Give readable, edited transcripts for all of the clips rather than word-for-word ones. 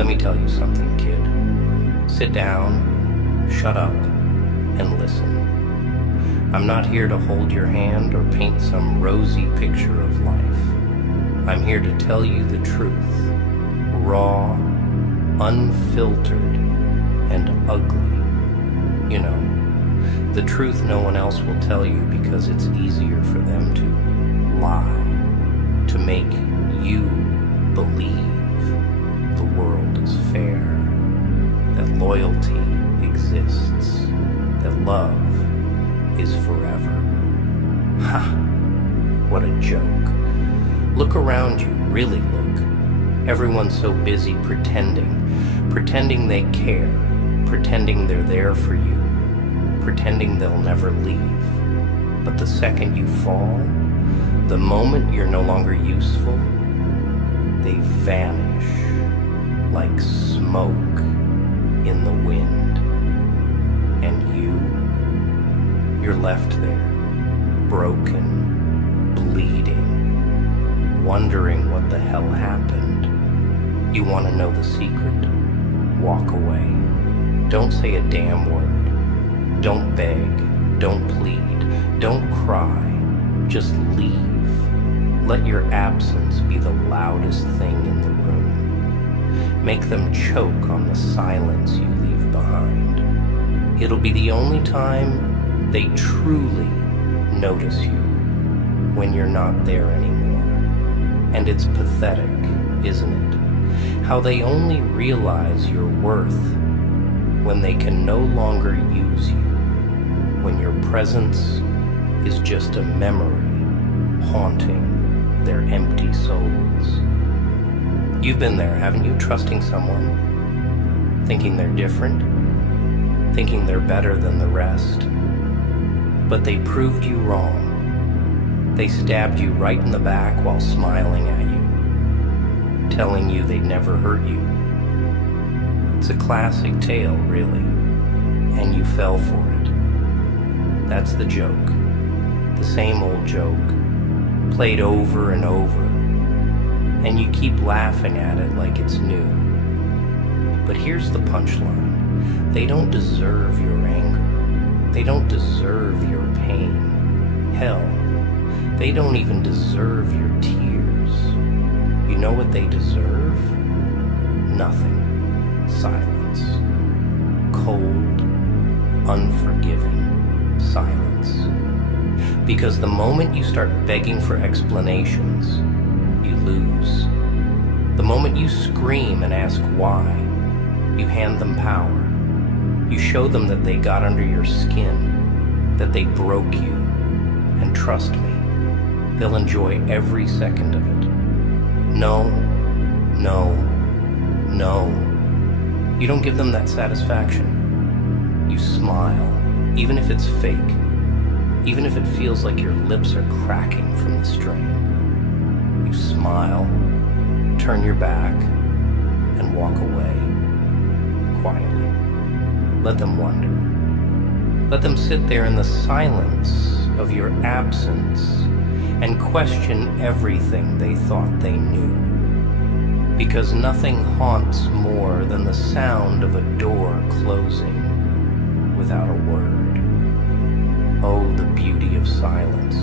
Let me tell you something, kid. Sit down, shut up, and listen. I'm not here to hold your hand or paint some rosy picture of life. I'm here to tell you the truth, raw, unfiltered, and ugly. You know, the truth no one else will tell you because it's easier for them to lie, to make you believe the world is fair, that loyalty exists, that love is forever. Ha! What a joke. Look around you, really look. Everyone's so busy pretending they care, pretending they're there for you, pretending they'll never leave. But the second you fall, the moment you're no longer useful, they vanish like smoke in the wind. And you're left there, broken, bleeding, wondering what the hell happened. You want to know the secret? Walk away. Don't say a damn word. Don't beg. Don't plead. Don't cry. Just leave. Let your absence be the loudest thing in the room. Make them choke on the silence you leave behind. It'll be the only time they truly notice you, when you're not there anymore. And it's pathetic, isn't it? How they only realize your worth when they can no longer use you, when your presence is just a memory haunting their empty souls. You've been there, haven't you? Trusting someone, thinking they're different, thinking they're better than the rest. But they proved you wrong. They stabbed you right in the back while smiling at you, telling you they'd never hurt you. It's a classic tale, really, and you fell for it. That's the joke. The same old joke, played over and over, and you keep laughing at it like it's new. But here's the punchline. They don't deserve your anger. They don't deserve your pain. Hell, they don't even deserve your tears. You know what they deserve? Nothing. Silence. Cold, unforgiving silence. Because the moment you start begging for explanations, you lose. The moment you scream and ask why, you hand them power. You show them that they got under your skin, that they broke you, and trust me, they'll enjoy every second of it. No, no, no. You don't give them that satisfaction. You smile, even if it's fake, even if it feels like your lips are cracking from the strain. You smile, turn your back, and walk away, quietly. Let them wonder. Let them sit there in the silence of your absence and question everything they thought they knew. Because nothing haunts more than the sound of a door closing without a word. Oh, the beauty of silence.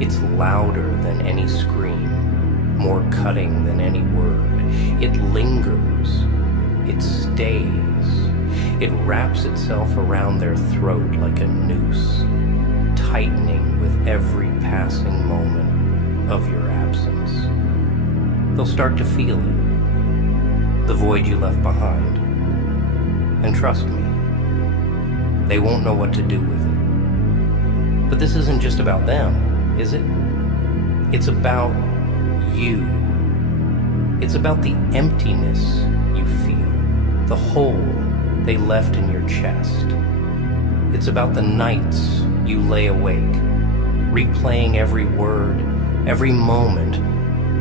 It's louder than any scream, more cutting than any word. It lingers. It stays. It wraps itself around their throat like a noose, tightening with every passing moment of your absence. They'll start to feel it, the void you left behind. And trust me, they won't know what to do with it. But this isn't just about them, is it? It's about you. It's about the emptiness you feel, the hole they left in your chest. It's about the nights you lay awake, replaying every word, every moment,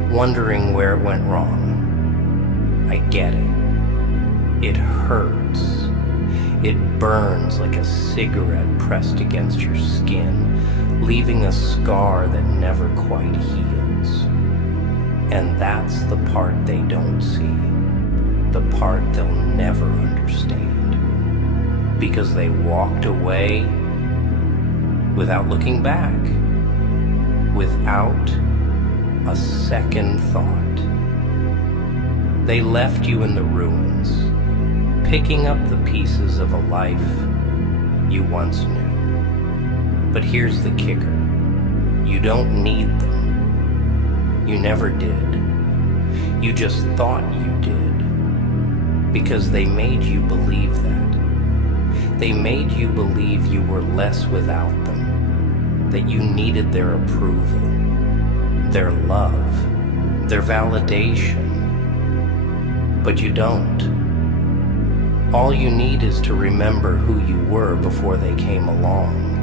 wondering where it went wrong. I get it. It hurts. It burns like a cigarette pressed against your skin, leaving a scar that never quite heals. And that's the part they don't see. the part they'll never understand, because they walked away without looking back, without a second thought. They left you in the ruins, picking up the pieces of a life you once knew. But here's the kicker. You don't need them. You never did. You just thought you did, because they made you believe that. They made you believe you were less without them, that you needed their approval, their love, their validation. But you don't. All you need is to remember who you were before they came along.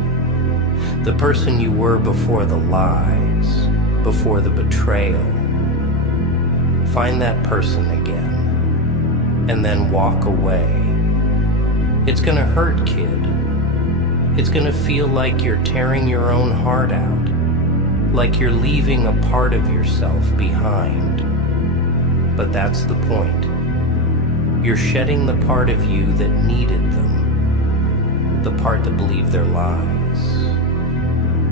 The person you were before the lies, before the betrayal. Find that person again, and then walk away. It's gonna hurt, kid. It's gonna feel like you're tearing your own heart out, like you're leaving a part of yourself behind. But that's the point. You're shedding the part of you that needed them, the part that believed their lies,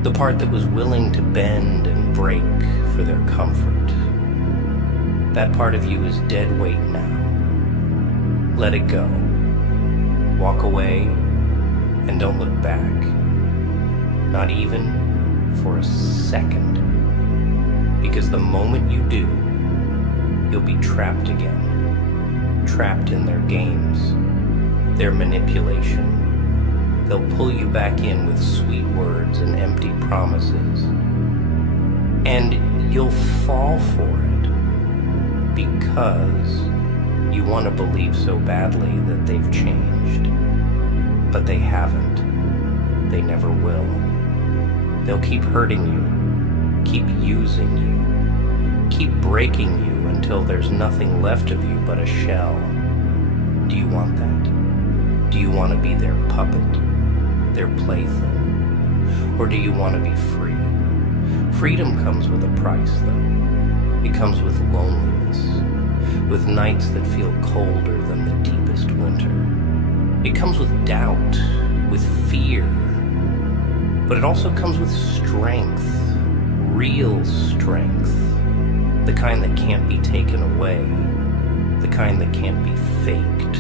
the part that was willing to bend and break for their comfort. That part of you is dead weight now. Let it go. Walk away and don't look back. Not even for a second. Because the moment you do, you'll be trapped again. Trapped in their games, their manipulation. They'll pull you back in with sweet words and empty promises. And you'll fall for it because you want to believe so badly that they've changed. But they haven't. They never will. They'll keep hurting you, keep using you, keep breaking you until there's nothing left of you but a shell. Do you want that? Do you want to be their puppet, their plaything? Or do you want to be free? Freedom comes with a price, though. It comes with loneliness, with nights that feel colder than the deepest winter. It comes with doubt, with fear, but it also comes with strength, real strength. The kind that can't be taken away, the kind that can't be faked.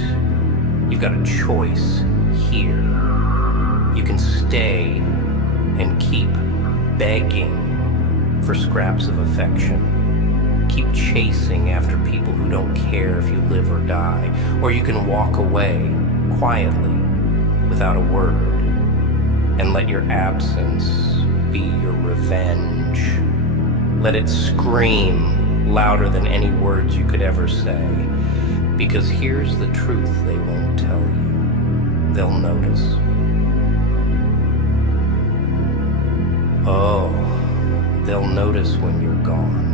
You've got a choice here. You can stay and keep begging for scraps of affection. Keep chasing after people who don't care if you live or die. Or you can walk away quietly, without a word, and let your absence be your revenge. Let it scream louder than any words you could ever say. Because here's the truth they won't tell you. They'll notice. Oh, they'll notice when you're gone.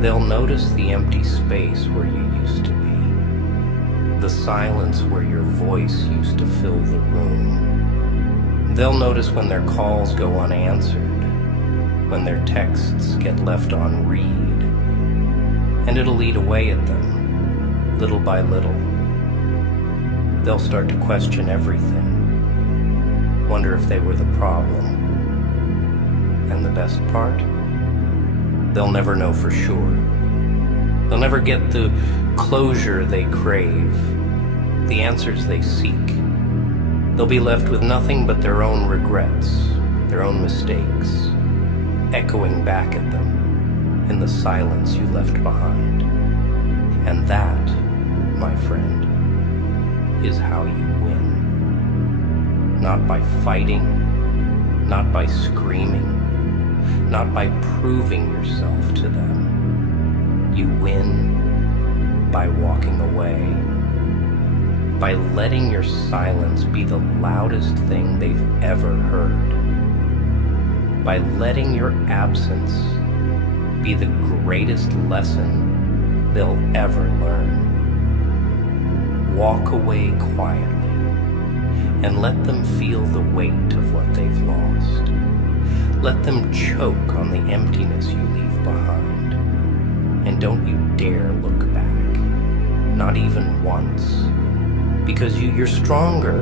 They'll notice the empty space where you used to be. The silence where your voice used to fill the room. They'll notice when their calls go unanswered, when their texts get left on read, and it'll eat away at them, little by little. They'll start to question everything, wonder if they were the problem. And the best part? They'll never know for sure. They'll never get the closure they crave, the answers they seek. They'll be left with nothing but their own regrets, their own mistakes, echoing back at them in the silence you left behind. And that, my friend, is how you win. Not by fighting, not by screaming, not by proving yourself to them. You win by walking away, by letting your silence be the loudest thing they've ever heard, by letting your absence be the greatest lesson they'll ever learn. Walk away quietly and let them feel the weight of what they've lost. Let them choke on the emptiness you leave behind. And don't you dare look back. not even once. Because you're stronger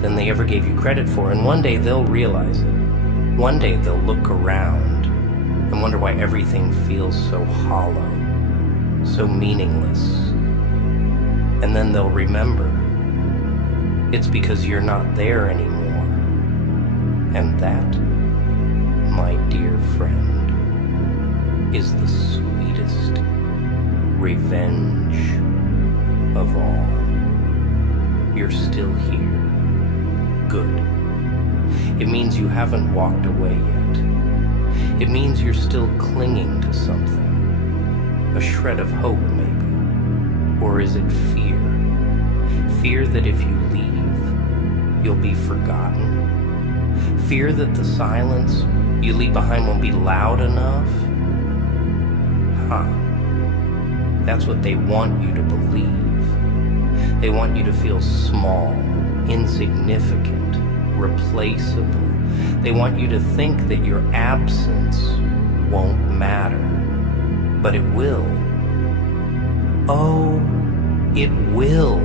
than they ever gave you credit for, and one day they'll realize it. One day they'll look around and wonder why everything feels so hollow, so meaningless. And then they'll remember it's because you're not there anymore. And that, my dear friend, is the sweetest revenge of all. You're still here. Good. It means you haven't walked away yet. It means you're still clinging to something. A shred of hope, maybe. Or is it fear? Fear that if you leave, you'll be forgotten. Fear that the silence you leave behind won't be loud enough. That's what they want you to believe. They want you to feel small, insignificant, replaceable. They want you to think that your absence won't matter. But it will. Oh, it will.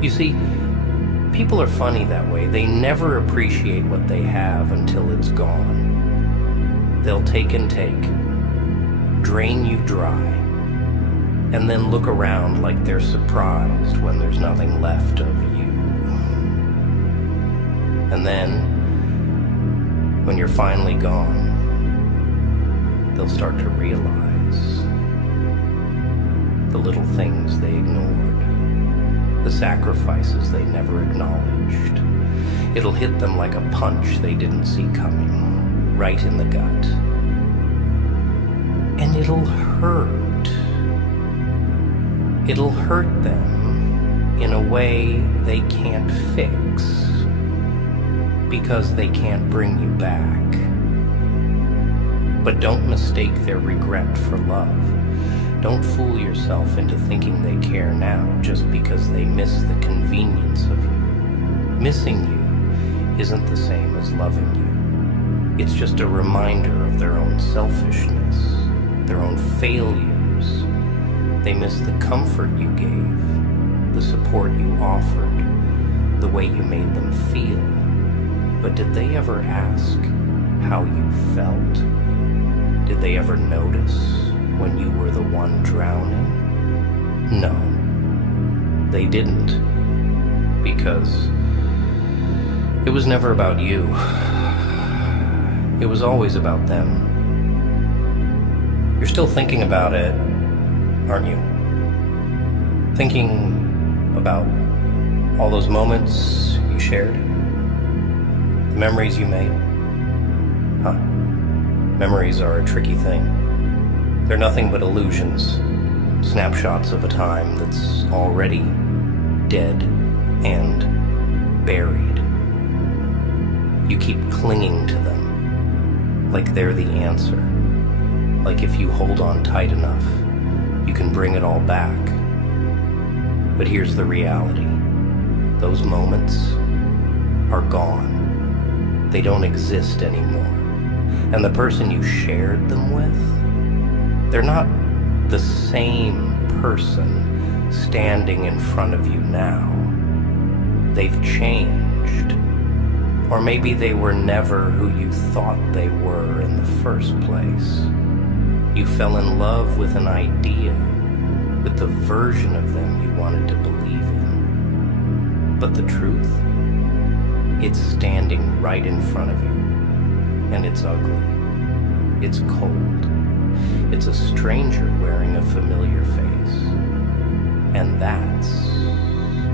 You see, people are funny that way. They never appreciate what they have until it's gone. They'll take and take, drain you dry, and then look around like they're surprised when there's nothing left of you. And then, when you're finally gone, they'll start to realize the little things they ignored, the sacrifices they never acknowledged. It'll hit them like a punch they didn't see coming, right in the gut. And it'll hurt. It'll hurt them in a way they can't fix, because they can't bring you back. But don't mistake their regret for love. Don't fool yourself into thinking they care now just because they miss the convenience of you. Missing you isn't the same as loving you. It's just a reminder of their own selfishness, their own failures. They miss the comfort you gave, the support you offered, the way you made them feel. But did they ever ask how you felt? Did they ever notice when you were the one drowning? No, they didn't, because it was never about you. It was always about them. You're still thinking about it, aren't you? Thinking about all those moments you shared? The memories you made? Memories are a tricky thing. They're nothing but illusions, snapshots of a time that's already dead and buried. You keep clinging to them, like they're the answer. Like if you hold on tight enough, you can bring it all back. But here's the reality. Those moments are gone. They don't exist anymore. And the person you shared them with, they're not the same person standing in front of you now. They've changed. Or maybe they were never who you thought they were in the first place. You fell in love with an idea, with the version of them you wanted to believe in. But the truth? It's standing right in front of you. And it's ugly. It's cold. It's a stranger wearing a familiar face. And that's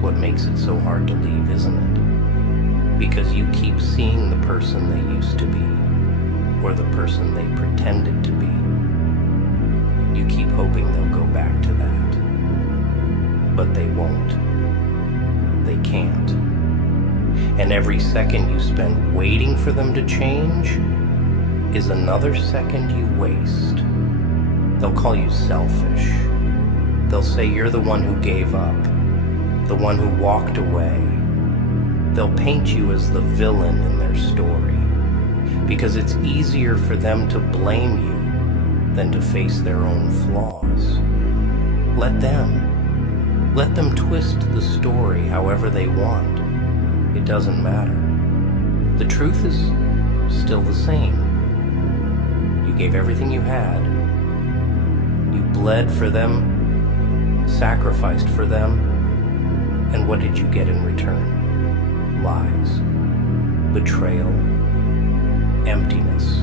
what makes it so hard to leave, isn't it? Because you keep seeing the person they used to be, or the person they pretended to be. You keep hoping they'll go back to that. But they won't. They can't. And every second you spend waiting for them to change is another second you waste. They'll call you selfish. They'll say you're the one who gave up, the one who walked away. They'll paint you as the villain in their story, because it's easier for them to blame you than to face their own flaws. Let them twist the story however they want. It doesn't matter. The truth is still the same. You gave everything you had. You bled for them, sacrificed for them, and what did you get in return? Lies, betrayal, emptiness.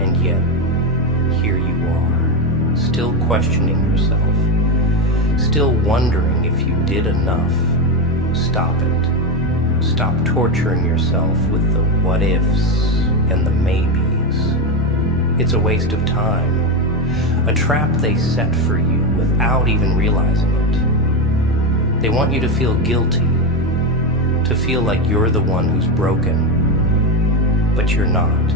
And yet, here you are, still questioning yourself, still wondering if you did enough. Stop it. Stop torturing yourself with the what ifs and the maybes. It's a waste of time. A trap they set for you without even realizing it. They want you to feel guilty, to feel like you're the one who's broken, but you're not.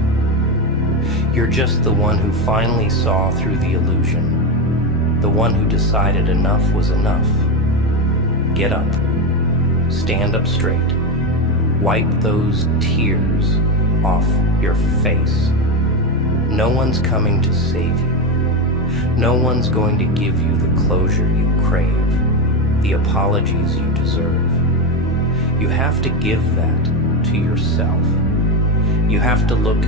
You're just the one who finally saw through the illusion, the one who decided enough was enough. Get up, stand up straight, wipe those tears off your face. No one's coming to save you. No one's going to give you the closure you crave, the apologies you deserve. You have to give that to yourself. You have to look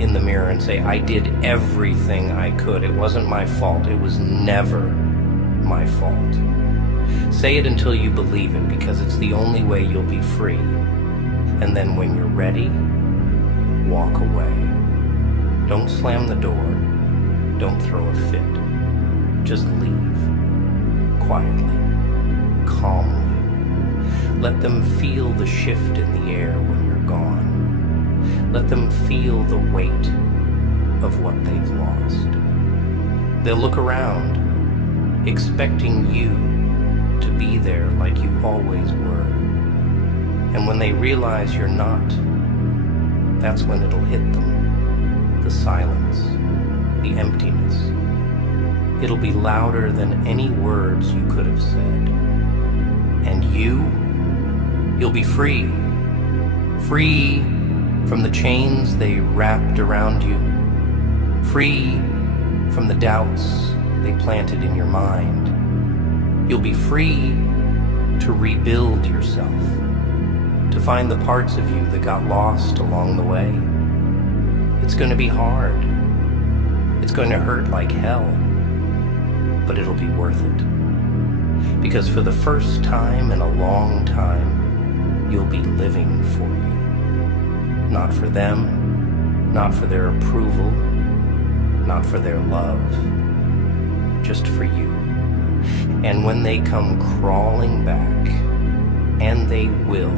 in the mirror and say, I did everything I could. It wasn't my fault. It was never my fault. Say it until you believe it, because it's the only way you'll be free. And then when you're ready, walk away. Don't slam the door. Don't throw a fit. Just leave. Quietly. Calmly. Let them feel the shift in the air when you're gone. Let them feel the weight of what they've lost. They'll look around, expecting you to be there like you always were. And when they realize you're not, that's when it'll hit them. The silence, the emptiness. It'll be louder than any words you could have said. And you'll be free. Free from the chains they wrapped around you. Free from the doubts they planted in your mind. You'll be free to rebuild yourself, to find the parts of you that got lost along the way. It's going to be hard. It's going to hurt like hell, but it'll be worth it. Because for the first time in a long time, you'll be living for you. Not for them, not for their approval, not for their love, just for you. And when they come crawling back, and they will,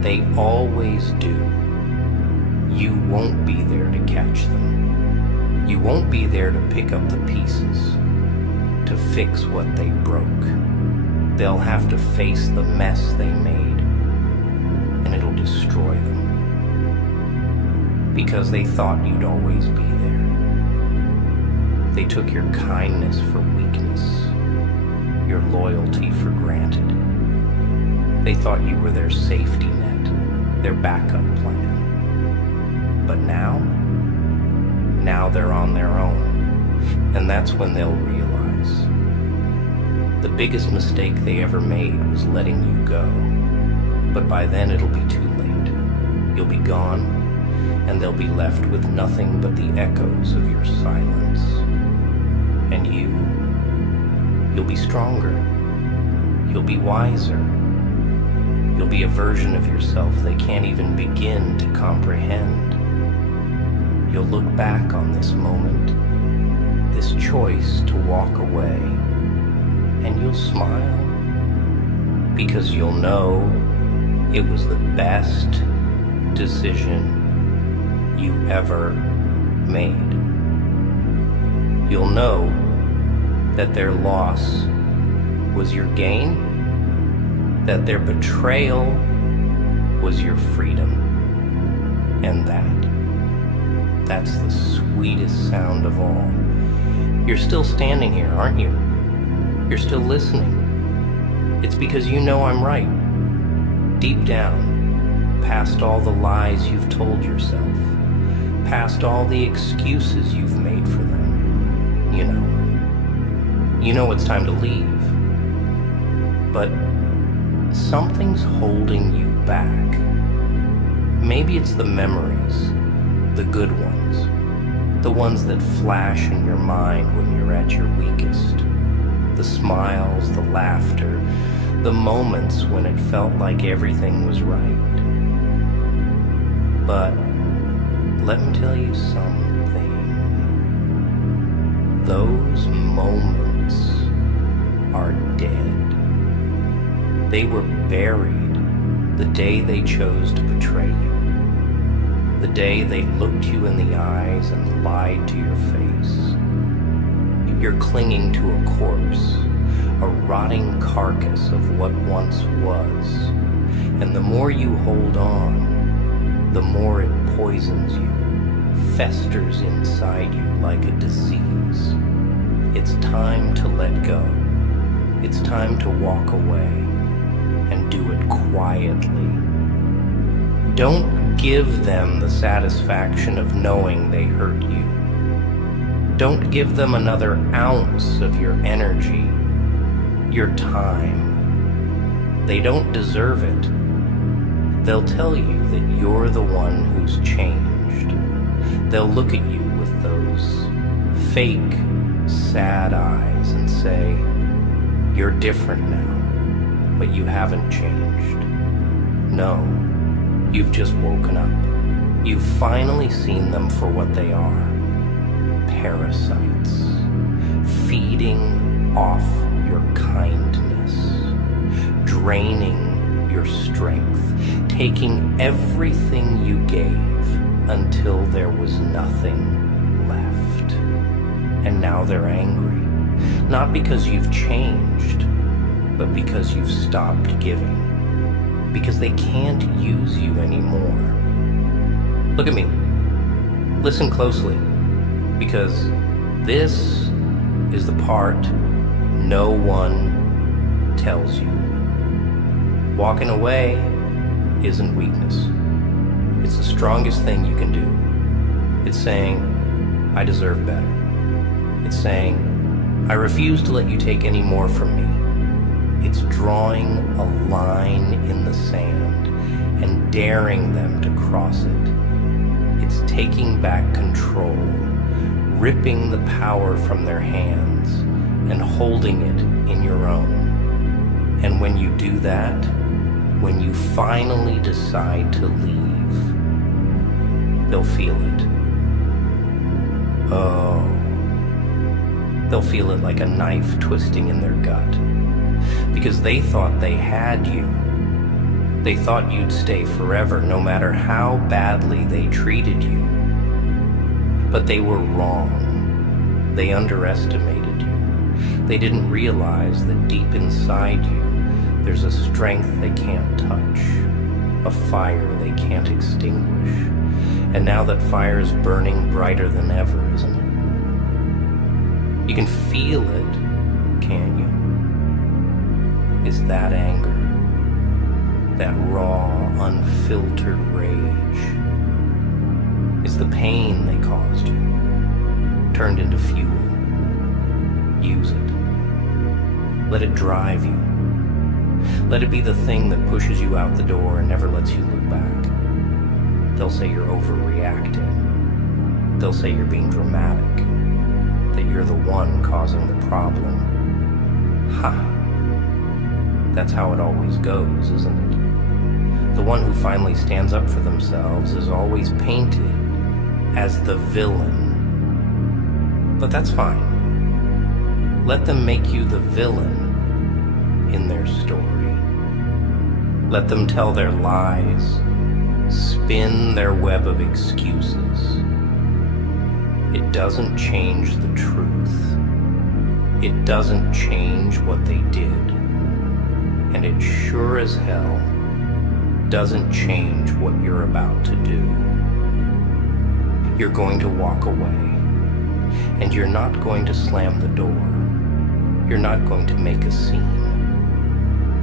they always do, you won't be there to catch them. You won't be there to pick up the pieces, to fix what they broke. They'll have to face the mess they made, and it'll destroy them. Because they thought you'd always be there. They took your kindness for weakness, your loyalty for granted. They thought you were their safety net, their backup plan. But now they're on their own, and that's when they'll realize the biggest mistake they ever made was letting you go. But by then it'll be too late. You'll be gone, and they'll be left with nothing but the echoes of your silence. And you'll be stronger. You'll be wiser. You'll be a version of yourself they can't even begin to comprehend. You'll look back on this moment, this choice to walk away, and you'll smile, because you'll know it was the best decision you ever made. You'll know that their loss was your gain, that their betrayal was your freedom, and that's the sweetest sound of all. You're still standing here, aren't you? You're still listening. It's because you know I'm right. Deep down, past all the lies you've told yourself, past all the excuses you've made for them, You know it's time to leave. But something's holding you back. Maybe it's the memories, the good ones, the ones that flash in your mind when you're at your weakest. The smiles, the laughter, the moments when it felt like everything was right. But let me tell you something. Those moments are dead. They were buried the day they chose to betray you. The day they looked you in the eyes and lied to your face. You're clinging to a corpse, a rotting carcass of what once was. And the more you hold on, the more it poisons you, festers inside you like a disease. It's time to let go. It's time to walk away and do it quietly. Don't give them the satisfaction of knowing they hurt you. Don't give them another ounce of your energy, your time. They don't deserve it. They'll tell you that you're the one who's changed. They'll look at you with those fake, sad eyes and say, "You're different now, but you haven't changed." No, you've just woken up. You've finally seen them for what they are. Parasites, feeding off your kindness, draining your strength, taking everything you gave until there was nothing left. And now they're angry, not because you've changed, but because you've stopped giving, because they can't use you anymore. Look at me. Listen closely. Because this is the part no one tells you. Walking away isn't weakness. It's the strongest thing you can do. It's saying, "I deserve better." It's saying, "I refuse to let you take any more from me." It's drawing a line in the sand and daring them to cross it. It's taking back control, ripping the power from their hands and holding it in your own. And when you do that, when you finally decide to leave, they'll feel it. Oh, they'll feel it like a knife twisting in their gut, because they thought they had you. They thought you'd stay forever, no matter how badly they treated you. But they were wrong. They underestimated you. They didn't realize that deep inside you, there's a strength they can't touch, a fire they can't extinguish. And now that fire is burning brighter than ever, isn't it? You can feel it, can't you? It's that anger, that raw, unfiltered rage. It's the pain they caused you, turned into fuel. Use it. Let it drive you. Let it be the thing that pushes you out the door and never lets you look back. They'll say you're overreacting. They'll say you're being dramatic, that you're the one causing the problem. Ha! That's how it always goes, isn't it? The one who finally stands up for themselves is always painted as the villain. But that's fine. Let them make you the villain in their story. Let them tell their lies, spin their web of excuses. It doesn't change the truth. It doesn't change what they did. And it sure as hell doesn't change what you're about to do. You're going to walk away, and you're not going to slam the door. You're not going to make a scene.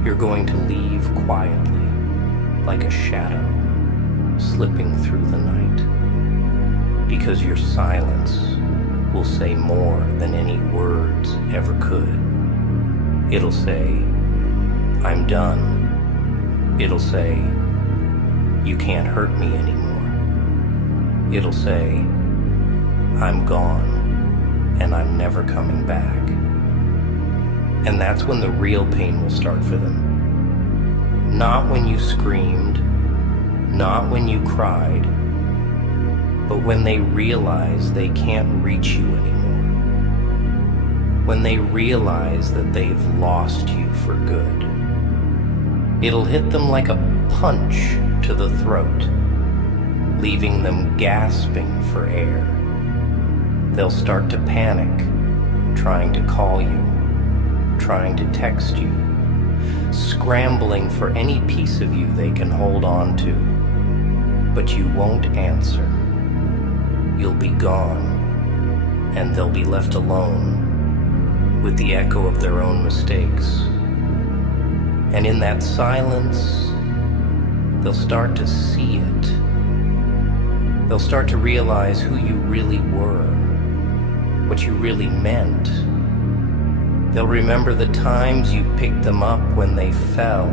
You're going to leave quietly, like a shadow slipping through the night. Because your silence will say more than any words ever could. It'll say, I'm done. It'll say, you can't hurt me anymore. It'll say, I'm gone, and I'm never coming back. And that's when the real pain will start for them. Not when you screamed, not when you cried, but when they realize they can't reach you anymore. When they realize that they've lost you for good. It'll hit them like a punch to the throat, leaving them gasping for air. They'll start to panic, trying to call you, trying to text you, scrambling for any piece of you they can hold on to. But you won't answer. You'll be gone, and they'll be left alone with the echo of their own mistakes. And in that silence, they'll start to see it. They'll start to realize who you really were, what you really meant. They'll remember the times you picked them up when they fell,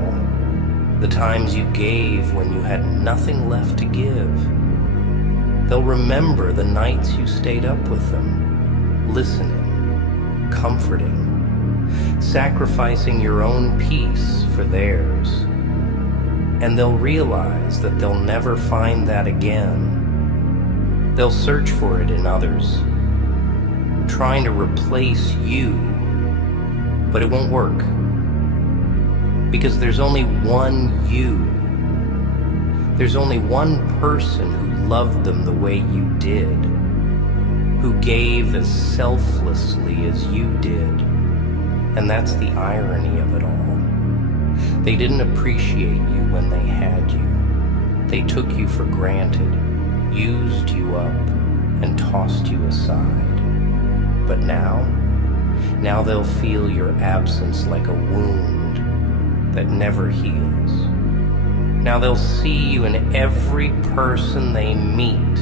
the times you gave when you had nothing left to give. They'll remember the nights you stayed up with them, listening, comforting, sacrificing your own peace for theirs. And they'll realize that they'll never find that again. They'll search for it in others, trying to replace you, but it won't work. Because there's only one you. There's only one person who loved them the way you did, who gave as selflessly as you did. And that's the irony of it all. They didn't appreciate you when they had you. They took you for granted, used you up, and tossed you aside. But now they'll feel your absence like a wound that never heals. Now they'll see you in every person they meet,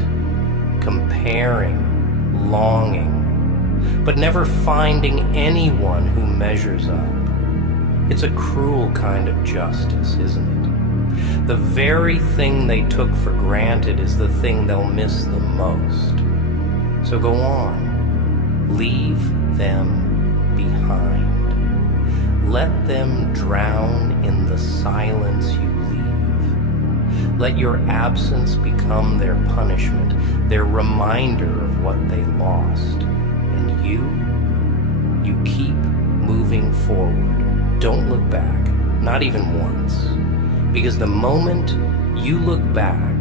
comparing, longing, but never finding anyone who measures up. It's a cruel kind of justice, isn't it? The very thing they took for granted is the thing they'll miss the most. So go on, leave them behind. Let them drown in the silence you leave. Let your absence become their punishment, their reminder of what they lost. And you keep moving forward. Don't look back, not even once. Because the moment you look back,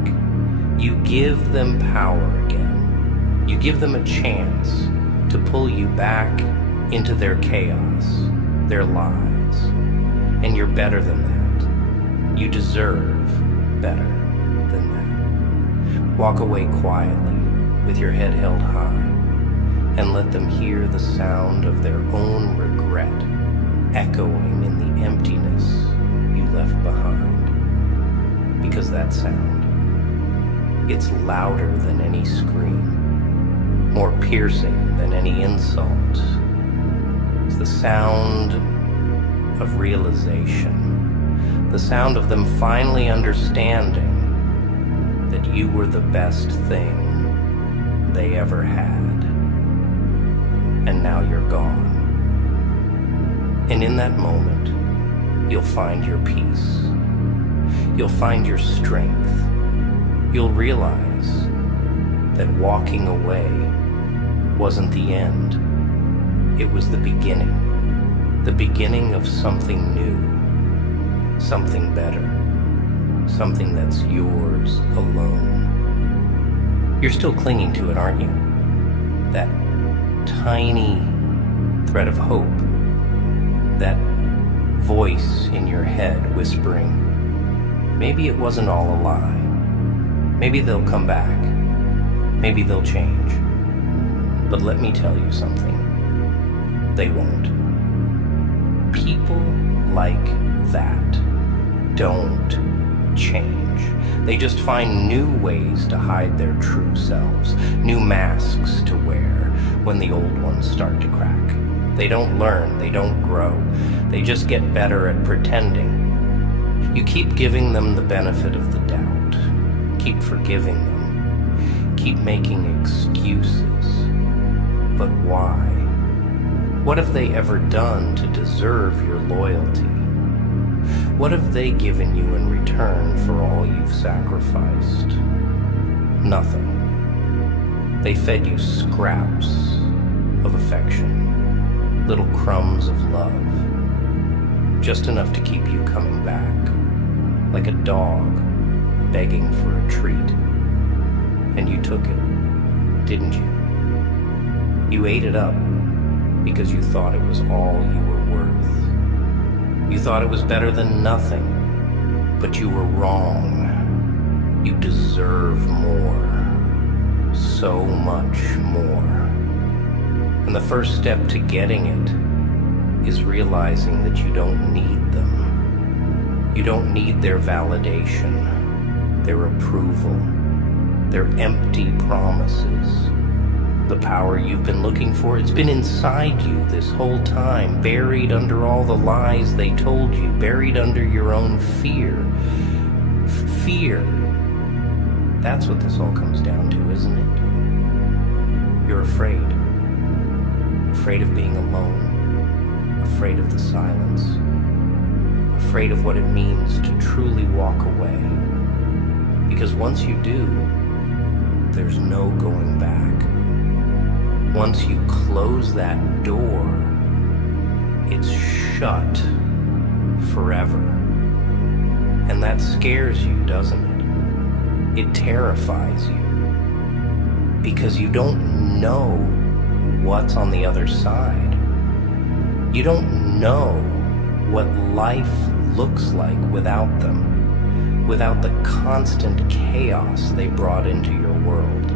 you give them power again. You give them a chance to pull you back into their chaos, their lies. And you're better than that. You deserve better than that. Walk away quietly with your head held high and let them hear the sound of their own regret echoing in the emptiness you left behind. Because that sound, it's louder than any scream, more piercing than any insult. It's the sound of realization, the sound of them finally understanding that you were the best thing they ever had. And now you're gone. And in that moment, you'll find your peace. You'll find your strength. You'll realize that walking away wasn't the end. It was the beginning of something new, something better, something that's yours alone. You're still clinging to it, aren't you? That tiny thread of hope, that voice in your head whispering, maybe it wasn't all a lie. Maybe they'll come back. Maybe they'll change. But let me tell you something. They won't. People like that don't change. They just find new ways to hide their true selves, new masks to wear, when the old ones start to crack. They don't learn, they don't grow. They just get better at pretending. You keep giving them the benefit of the doubt. Keep forgiving them. Keep making excuses. But why? What have they ever done to deserve your loyalty? What have they given you in return for all you've sacrificed? Nothing. They fed you scraps of affection, little crumbs of love, just enough to keep you coming back, like a dog begging for a treat. And you took it, didn't you? You ate it up because you thought it was all you were worth. You thought it was better than nothing, but you were wrong. You deserve more. So much more. And the first step to getting it is realizing that you don't need them. You don't need their validation, their approval, their empty promises. The power you've been looking for, it's been inside you this whole time, buried under all the lies they told you, buried under your own fear. Fear. That's what this all comes down to, isn't it? You're afraid. Afraid of being alone. Afraid of the silence. Afraid of what it means to truly walk away. Because once you do, there's no going back. Once you close that door, it's shut forever. And that scares you, doesn't it? It terrifies you. Because you don't know what's on the other side. You don't know what life looks like without them, without the constant chaos they brought into your world.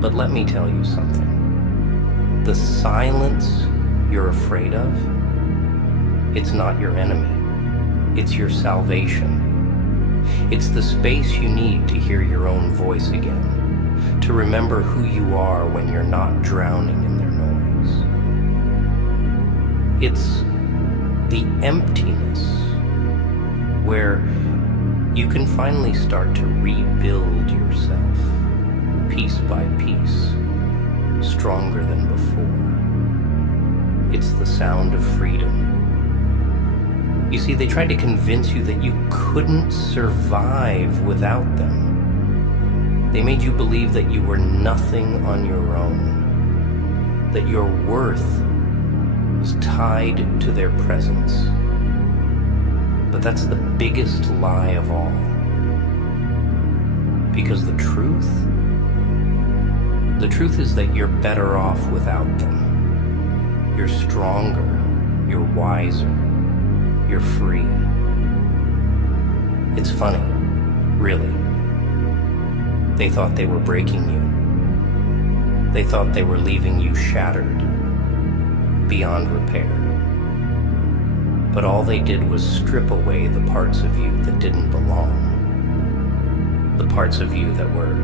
But let me tell you something. The silence you're afraid of, it's not your enemy. It's your salvation. It's the space you need to hear your own voice again, to remember who you are when you're not drowning in their noise. It's the emptiness where you can finally start to rebuild yourself. Piece by piece, stronger than before. It's the sound of freedom. You see, they tried to convince you that you couldn't survive without them. They made you believe that you were nothing on your own, that your worth was tied to their presence. But that's the biggest lie of all. Because the truth is that you're better off without them. You're stronger, you're wiser, you're free. It's funny, really. They thought they were breaking you. They thought they were leaving you shattered, beyond repair. But all they did was strip away the parts of you that didn't belong. The parts of you that were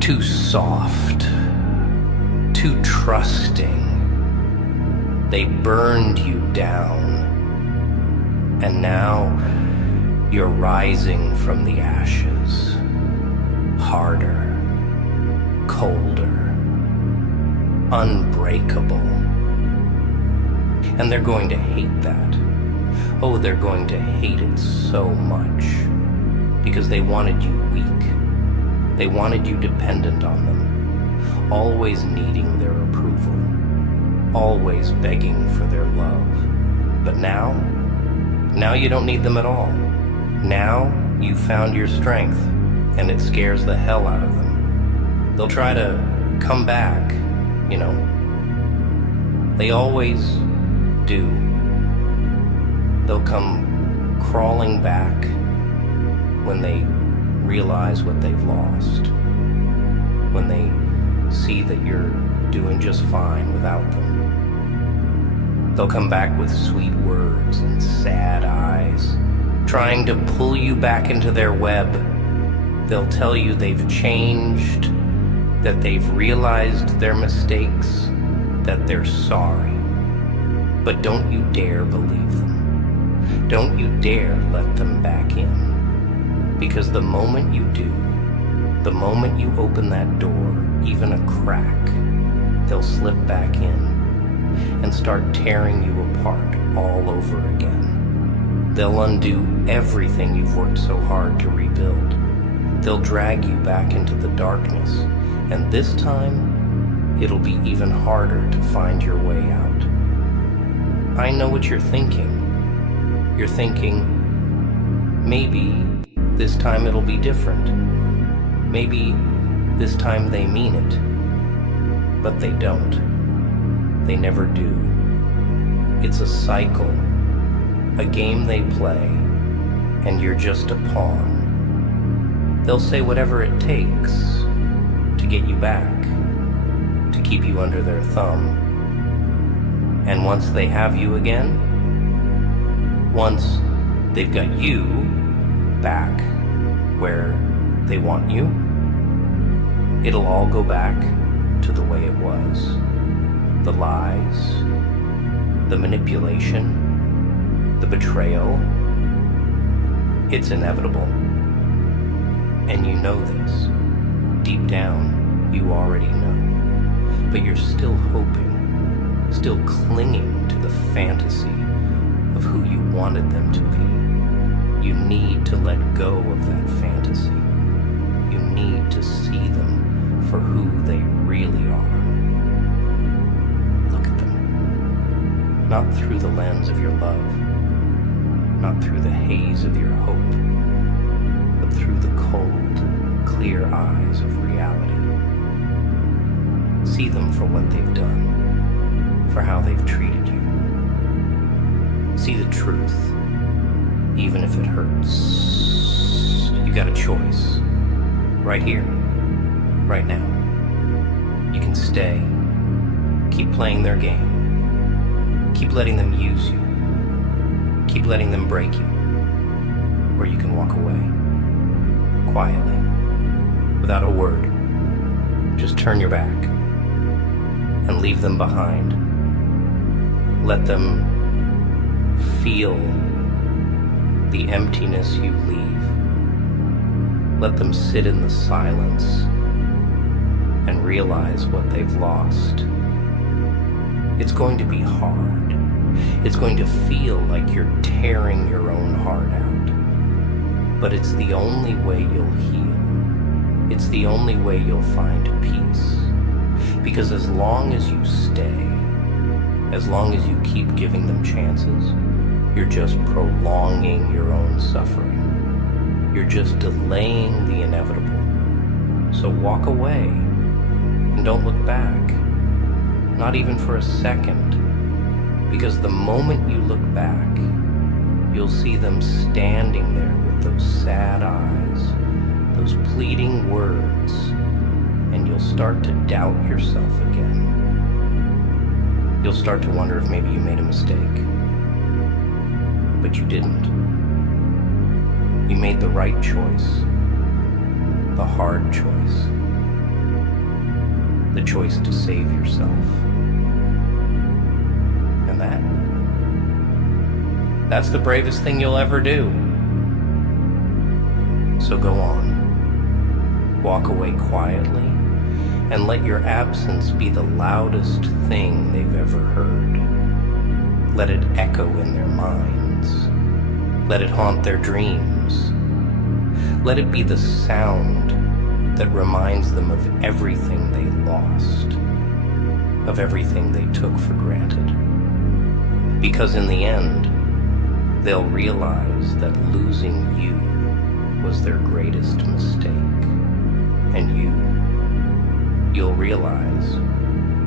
too soft, too trusting. They burned you down. And now you're rising from the ashes, harder, colder, unbreakable. And they're going to hate that. Oh, they're going to hate it so much because they wanted you weak. They wanted you dependent on them, always needing their approval, always begging for their love. But now you don't need them at all. Now you've found your strength, and it scares the hell out of them. They'll try to come back, you know. They always do. They'll come crawling back when they realize what they've lost, when they see that you're doing just fine without them. They'll come back with sweet words and sad eyes, trying to pull you back into their web. They'll tell you they've changed, that they've realized their mistakes, that they're sorry. But don't you dare believe them. Don't you dare let them back in. Because the moment you do, the moment you open that door, even a crack, they'll slip back in and start tearing you apart all over again. They'll undo everything you've worked so hard to rebuild. They'll drag you back into the darkness, and this time, it'll be even harder to find your way out. I know what you're thinking. You're thinking, maybe this time it'll be different. Maybe this time they mean it. But they don't. They never do. It's a cycle, a game they play, and you're just a pawn. They'll say whatever it takes to get you back, to keep you under their thumb. And once they have you again, once they've got you back where they want you, it'll all go back to the way it was. The lies, the manipulation, the betrayal. It's inevitable. And you know this. Deep down, you already know. But you're still hoping, still clinging to the fantasy of who you wanted them to be. You need to let go of that fantasy. You need to see them for who they really are. Look at them. Not through the lens of your love, not through the haze of your hope, but through the cold, clear eyes of reality. See them for what they've done, for how they've treated you. See the truth, even if it hurts. You got a choice, right here, right now. You can stay, keep playing their game, keep letting them use you, keep letting them break you, or you can walk away, quietly, without a word. Just turn your back and leave them behind. Let them feel the emptiness you leave. Let them sit in the silence and realize what they've lost. It's going to be hard. It's going to feel like you're tearing your own heart out. But it's the only way you'll heal. It's the only way you'll find peace. Because as long as you stay, as long as you keep giving them chances, you're just prolonging your own suffering. You're just delaying the inevitable. So walk away and don't look back, not even for a second, because the moment you look back, you'll see them standing there with those sad eyes, those pleading words, and you'll start to doubt yourself again. You'll start to wonder if maybe you made a mistake. But you didn't. You made the right choice. The hard choice. The choice to save yourself. And that's the bravest thing you'll ever do. So go on. Walk away quietly and let your absence be the loudest thing they've ever heard. Let it echo in their minds. Let it haunt their dreams. Let it be the sound that reminds them of everything they lost, of everything they took for granted. Because in the end, they'll realize that losing you was their greatest mistake. And you'll realize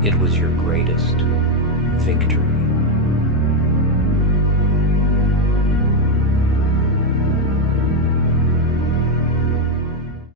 it was your greatest victory.